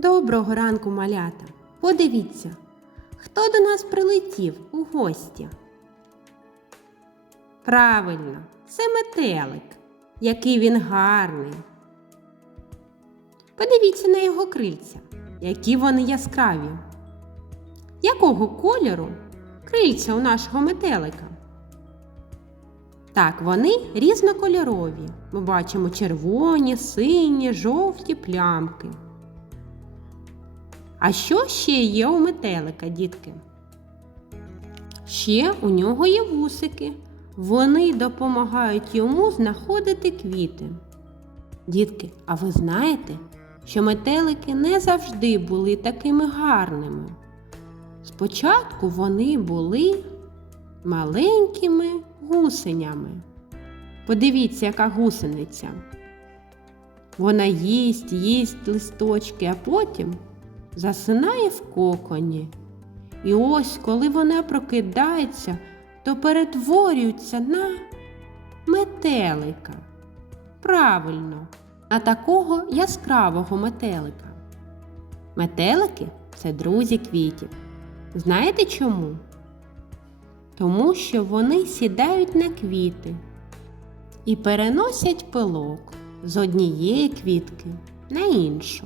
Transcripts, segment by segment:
Доброго ранку, малята! Подивіться, хто до нас прилетів у гості? Правильно, це метелик, який він гарний. Подивіться на його крильця, які вони яскраві. Якого кольору крильця у нашого метелика? Так, вони різнокольорові. Ми бачимо червоні, сині, жовті плямки. А що ще є у метелика, дітки? Ще у нього є вусики. Вони допомагають йому знаходити квіти. Дітки, а ви знаєте, що метелики не завжди були такими гарними. Спочатку вони були маленькими гусенями. Подивіться, яка гусениця. Вона їсть, їсть листочки, а потім засинає в коконі. І ось, коли вона прокидається, то перетворюється на метелика. Правильно, на такого яскравого метелика. Метелики це друзі квітів. Знаєте чому? Тому що вони сідають на квіти і переносять пилок з однієї квітки на іншу.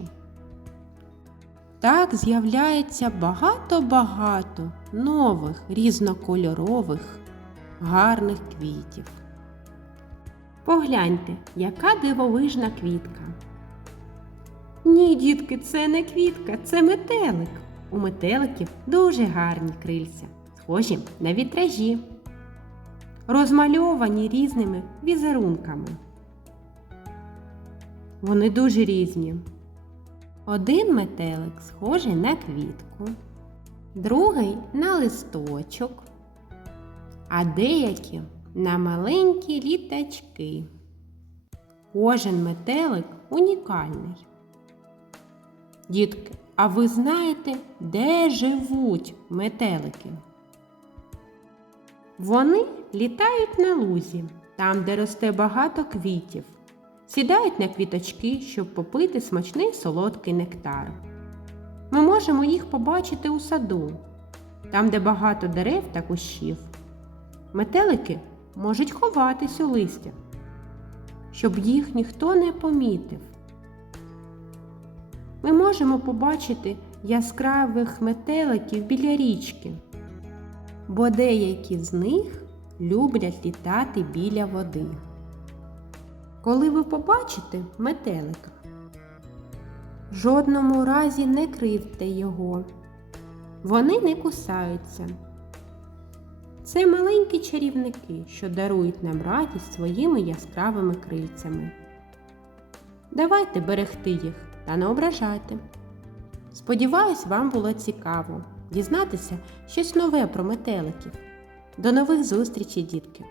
Так з'являється багато-багато нових різнокольорових гарних квітів. Погляньте, яка дивовижна квітка. Ні, дітки, це не квітка, це метелик. У метеликів дуже гарні крильця, схожі на вітражі, розмальовані різними візерунками. Вони дуже різні. Один метелик схожий на квітку, другий на листочок, а деякі на маленькі літачки. Кожен метелик унікальний. Дітки, а ви знаєте, де живуть метелики? Вони літають на лузі, там, де росте багато квітів, сідають на квіточки, щоб попити смачний солодкий нектар. Ми можемо їх побачити у саду, там, де багато дерев та кущів. Метелики можуть ховатись у листя, щоб їх ніхто не помітив. Ми можемо побачити яскравих метеликів біля річки, бо деякі з них люблять літати біля води. Коли ви побачите метелика, в жодному разі не кривте його. Вони не кусаються. Це маленькі чарівники, що дарують нам радість своїми яскравими крильцями. Давайте берегти їх та не ображати. Сподіваюсь, вам було цікаво дізнатися щось нове про метеликів. До нових зустрічей, дітки!